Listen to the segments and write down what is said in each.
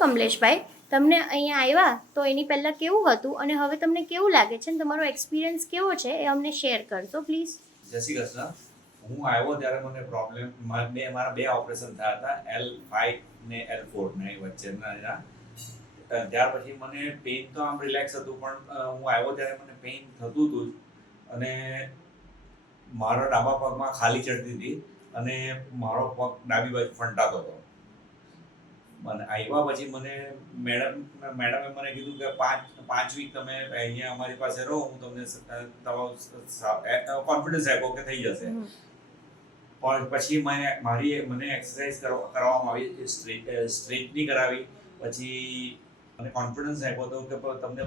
કમલેશભાઈ, તમને અહીંયા આવ્યા તો એની પહેલાં કેવું હતું અને હવે તમને કેવું લાગે છે અને તમારો એક્સપિરિયન્સ કેવો છે એ અમને શેર કરશો પ્લીઝ. જય શ્રી કૃષ્ણ. હું આવ્યો ત્યારે મને પ્રોબ્લેમ મારા બે ઓપરેશન થયા હતા, L5 ને L4 ને વચ્ચેના એના. ત્યાર પછી મને પેઇન તો આમ રિલેક્સ હતું, પણ હું આવ્યો ત્યારે મને પેઇન થતું હતું અને મારા ડાબા પગમાં ખાલી ચડતી હતી અને મારો પગ ડાબી બાજુ ફંટાતો હતો. મને આવ્યા પછી મને મેડમે મને કીધું કે પાંચ વીક તમે અહીંયા અમારી પાસે રહો, હું તમને તમારો કોન્ફિડન્સ આપ્યો કે થઈ જશે. પણ પછી મને એક્સરસાઇઝ કરવામાં આવી, સ્ટ્રેચની કરાવી, પછી મને કોન્ફિડન્સ આપ્યો હતો કે તમને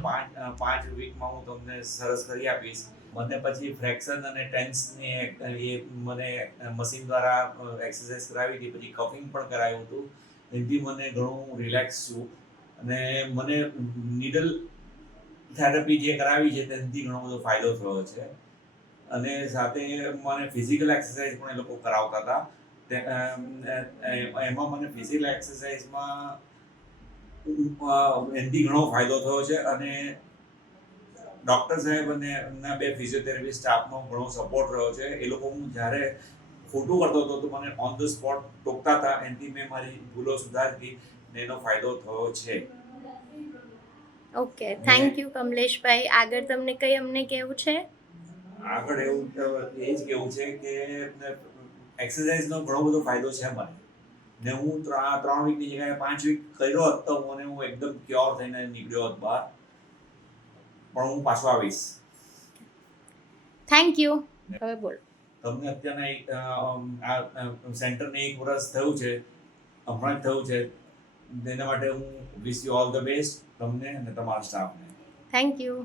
પાંચ વીકમાં હું તમને સરસ કરી આપીશ. મને પછી ફ્રેક્શન અને ટેન્સની એ મને મશીન દ્વારા એક્સરસાઇઝ કરાવી હતી, પછી કફિંગ પણ કરાવ્યું હતું. એથી મને ઘણું રિલેક્સ છું અને મને નીડલ થેરાપી જે કરાવી છે તેનાથી ઘણો બધો ફાયદો થયો છે. અને સાથે મને ફિઝિકલ એક્સરસાઇઝ પણ એ લોકો કરાવતા હતા. એમાં મને ફિઝિકલ એક્સરસાઇઝમાં એનાથી ઘણો ફાયદો થયો છે અને ડૉક્ટર સાહેબ અને એમના બે ફિઝિયોથેરાપી સ્ટાફનો ઘણો સપોર્ટ રહ્યો છે. એ લોકો હું જ્યારે ખોટું કરતો હતો તો મને ઓન ધ સ્પોટ ટોકતા હતા, એનાથી મેં મારી ભૂલો સુધારી ને એનો ફાયદો થયો છે. ઓકે, થેન્ક યુ કમલેશભાઈ. આગળ તમને કંઈ અમને કહેવું છે? આગળ એવું એ જ કહેવું છે કે એક્સરસાઇઝનો ઘણો બધો ફાયદો છે મને, ને હું 3 વીકની જગ્યાએ 5 વીક કર્યો હોત તો હું એકદમ ક્યોર થઈને નીકળ્યો હોત બહાર. પણ હું પાછો આવીશ. Thank you. હવે બોલો. તમને અત્યારના સેન્ટરને 1 વર્ષ થયું છે, હમણાં જ થયું છે. તેના માટે હું wish you all the best, તમને અને તમારા સ્ટાફને. Thank you.